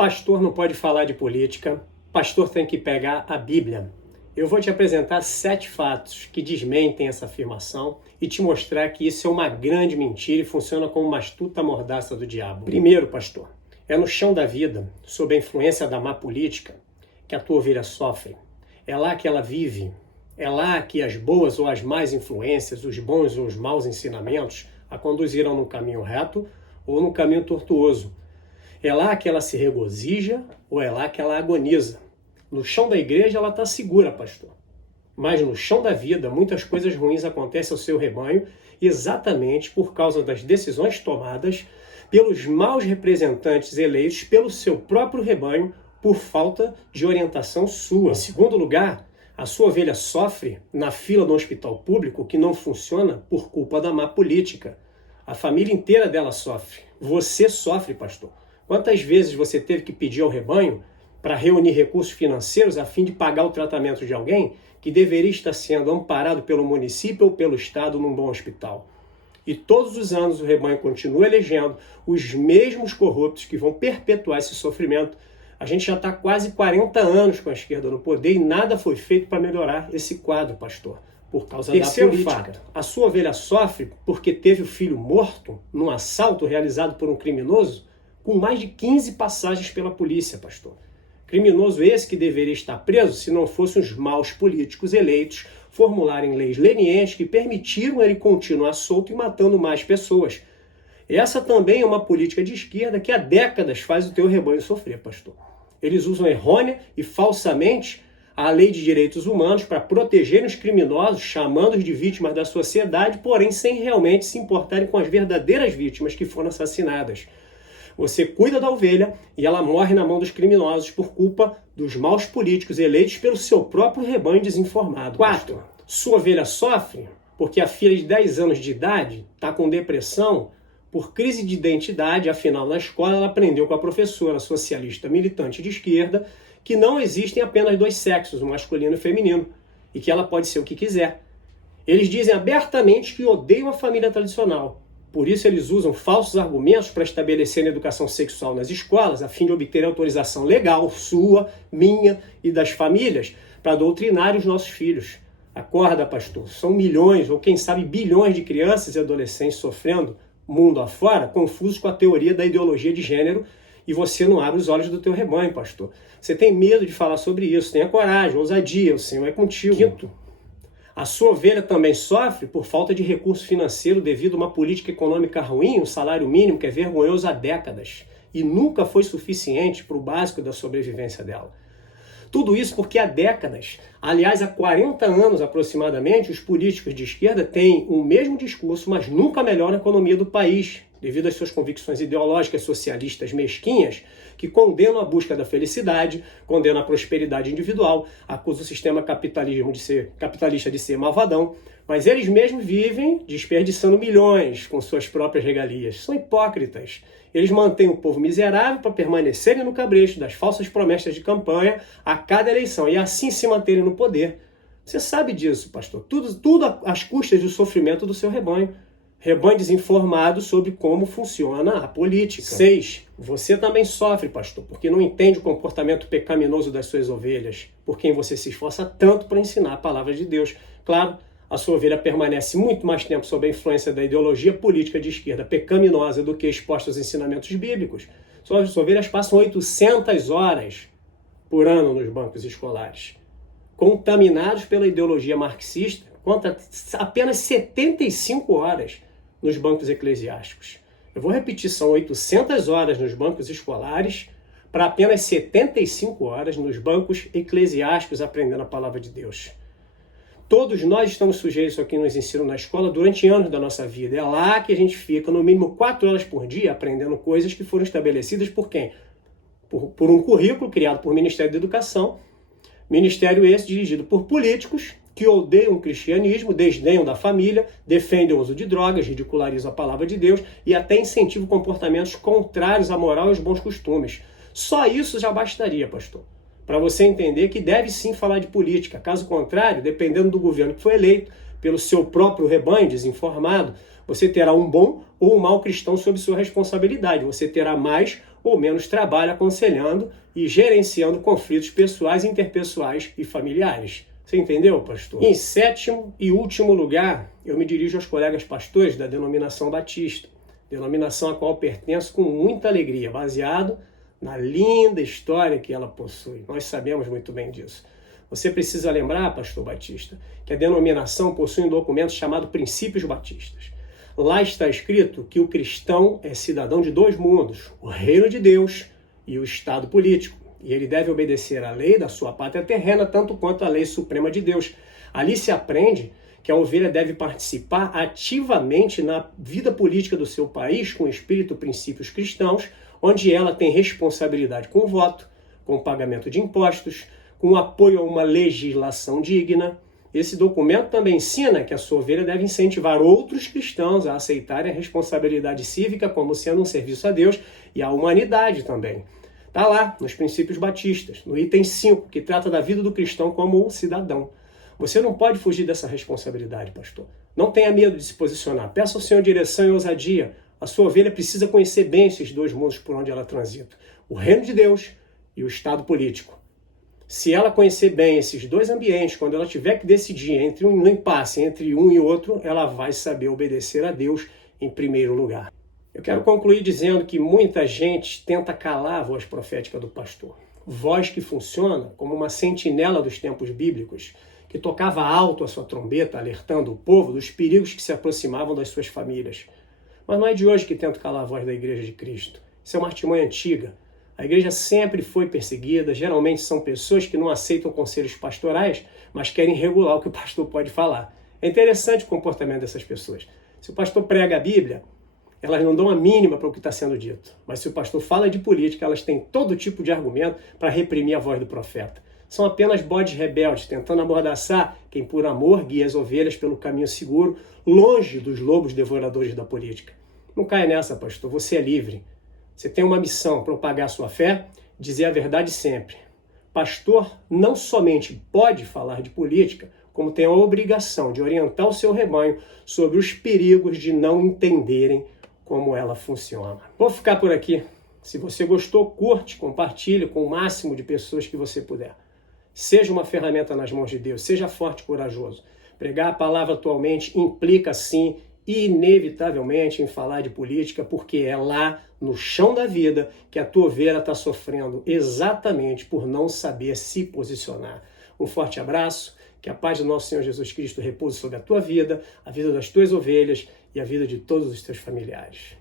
Pastor não pode falar de política, pastor tem que pegar a Bíblia. Eu vou te apresentar 7 fatos que desmentem essa afirmação e te mostrar que isso é uma grande mentira e funciona como uma astuta mordaça do diabo. Primeiro, pastor, é no chão da vida, sob a influência da má política, que a tua ovelha sofre. É lá que ela vive. É lá que as boas ou as más influências, os bons ou os maus ensinamentos a conduzirão no caminho reto ou no caminho tortuoso. É lá que ela se regozija ou é lá que ela agoniza. No chão da igreja ela está segura, pastor. Mas no chão da vida, muitas coisas ruins acontecem ao seu rebanho exatamente por causa das decisões tomadas pelos maus representantes eleitos pelo seu próprio rebanho por falta de orientação sua. Em segundo lugar, a sua ovelha sofre na fila do hospital público que não funciona por culpa da má política. A família inteira dela sofre. Você sofre, pastor. Quantas vezes você teve que pedir ao rebanho para reunir recursos financeiros a fim de pagar o tratamento de alguém que deveria estar sendo amparado pelo município ou pelo estado num bom hospital? E todos os anos o rebanho continua elegendo os mesmos corruptos que vão perpetuar esse sofrimento. A gente já está quase 40 anos com a esquerda no poder e nada foi feito para melhorar esse quadro, pastor, por causa da política. Fato, a sua ovelha sofre porque teve o filho morto num assalto realizado por um criminoso com mais de 15 passagens pela polícia, pastor. Criminoso esse que deveria estar preso se não fossem os maus políticos eleitos formularem leis lenientes que permitiram ele continuar solto e matando mais pessoas. Essa também é uma política de esquerda que há décadas faz o teu rebanho sofrer, pastor. Eles usam errônea e falsamente a lei de direitos humanos para protegerem os criminosos, chamando-os de vítimas da sociedade, porém sem realmente se importarem com as verdadeiras vítimas que foram assassinadas. Você cuida da ovelha e ela morre na mão dos criminosos por culpa dos maus políticos eleitos pelo seu próprio rebanho desinformado. 4. Sua ovelha sofre porque a filha de 10 anos de idade está com depressão por crise de identidade. Afinal, na escola ela aprendeu com a professora socialista militante de esquerda que não existem apenas 2 sexos, o masculino e o feminino, e que ela pode ser o que quiser. Eles dizem abertamente que odeiam a família tradicional. Por isso eles usam falsos argumentos para estabelecer a educação sexual nas escolas, a fim de obter autorização legal, sua, minha e das famílias, para doutrinar os nossos filhos. Acorda, pastor, são milhões ou quem sabe bilhões de crianças e adolescentes sofrendo mundo afora, confusos com a teoria da ideologia de gênero, e você não abre os olhos do teu rebanho, pastor. Você tem medo de falar sobre isso, tenha coragem, ousadia, o Senhor é contigo. 5. A sua ovelha também sofre por falta de recurso financeiro devido a uma política econômica ruim, um salário mínimo que é vergonhoso há décadas e nunca foi suficiente para o básico da sobrevivência dela. Tudo isso porque há décadas, aliás há 40 anos aproximadamente, os políticos de esquerda têm o mesmo discurso, mas nunca melhoram a economia do país, devido às suas convicções ideológicas socialistas mesquinhas, que condenam a busca da felicidade, condenam a prosperidade individual, acusam o sistema capitalista de ser malvadão, mas eles mesmos vivem desperdiçando milhões com suas próprias regalias. São hipócritas. Eles mantêm o povo miserável para permanecerem no cabresto das falsas promessas de campanha a cada eleição e assim se manterem no poder. Você sabe disso, pastor. Tudo às custas do sofrimento do seu rebanho. Rebanho desinformado sobre como funciona a política. 6. Você também sofre, pastor, porque não entende o comportamento pecaminoso das suas ovelhas, por quem você se esforça tanto para ensinar a palavra de Deus. Claro, a sua ovelha permanece muito mais tempo sob a influência da ideologia política de esquerda pecaminosa do que exposta aos ensinamentos bíblicos. Suas ovelhas passam 800 horas por ano nos bancos escolares, contaminados pela ideologia marxista, contra apenas 75 horas nos bancos eclesiásticos. Eu vou repetir, são 800 horas nos bancos escolares para apenas 75 horas nos bancos eclesiásticos aprendendo a palavra de Deus. Todos nós estamos sujeitos ao que nos ensinam na escola durante anos da nossa vida. É lá que a gente fica no mínimo 4 horas por dia aprendendo coisas que foram estabelecidas por quem? Por um currículo criado por Ministério da Educação, ministério esse dirigido por políticos que odeiam o cristianismo, desdenham da família, defendem o uso de drogas, ridicularizam a palavra de Deus e até incentivam comportamentos contrários à moral e aos bons costumes. Só isso já bastaria, pastor, para você entender que deve sim falar de política. Caso contrário, dependendo do governo que foi eleito, pelo seu próprio rebanho desinformado, você terá um bom ou um mau cristão sob sua responsabilidade. Você terá mais ou menos trabalho aconselhando e gerenciando conflitos pessoais, interpessoais e familiares. Você entendeu, pastor? Em sétimo e último lugar, eu me dirijo aos colegas pastores da denominação batista, denominação a qual pertenço com muita alegria, baseado na linda história que ela possui. Nós sabemos muito bem disso. Você precisa lembrar, pastor Batista, que a denominação possui um documento chamado Princípios Batistas. Lá está escrito que o cristão é cidadão de dois mundos, o reino de Deus e o Estado político. E ele deve obedecer à lei da sua pátria terrena, tanto quanto à lei suprema de Deus. Ali se aprende que a ovelha deve participar ativamente na vida política do seu país com espírito e princípios cristãos, onde ela tem responsabilidade com o voto, com o pagamento de impostos, com apoio a uma legislação digna. Esse documento também ensina que a sua ovelha deve incentivar outros cristãos a aceitarem a responsabilidade cívica como sendo um serviço a Deus e à humanidade também. Está lá, nos Princípios Batistas, no item 5, que trata da vida do cristão como um cidadão. Você não pode fugir dessa responsabilidade, pastor. Não tenha medo de se posicionar. Peça ao Senhor direção e ousadia. A sua ovelha precisa conhecer bem esses dois mundos por onde ela transita. O reino de Deus e o Estado político. Se ela conhecer bem esses dois ambientes, quando ela tiver que decidir entre um impasse entre um e outro, ela vai saber obedecer a Deus em primeiro lugar. Eu quero concluir dizendo que muita gente tenta calar a voz profética do pastor. Voz que funciona como uma sentinela dos tempos bíblicos, que tocava alto a sua trombeta, alertando o povo dos perigos que se aproximavam das suas famílias. Mas não é de hoje que tento calar a voz da Igreja de Cristo. Isso é uma artimanha antiga. A igreja sempre foi perseguida, geralmente são pessoas que não aceitam conselhos pastorais, mas querem regular o que o pastor pode falar. É interessante o comportamento dessas pessoas. Se o pastor prega a Bíblia, elas não dão a mínima para o que está sendo dito. Mas se o pastor fala de política, elas têm todo tipo de argumento para reprimir a voz do profeta. São apenas bodes rebeldes, tentando amordaçar quem por amor guia as ovelhas pelo caminho seguro, longe dos lobos devoradores da política. Não caia nessa, pastor, você é livre. Você tem uma missão, propagar a sua fé, dizer a verdade sempre. Pastor não somente pode falar de política, como tem a obrigação de orientar o seu rebanho sobre os perigos de não entenderem como ela funciona. Vou ficar por aqui. Se você gostou, curte, compartilhe com o máximo de pessoas que você puder. Seja uma ferramenta nas mãos de Deus, seja forte e corajoso. Pregar a palavra atualmente implica, sim, inevitavelmente em falar de política, porque é lá, no chão da vida, que a tua ovelha está sofrendo exatamente por não saber se posicionar. Um forte abraço, que a paz do nosso Senhor Jesus Cristo repouse sobre a tua vida, a vida das tuas ovelhas e a vida de todos os teus familiares.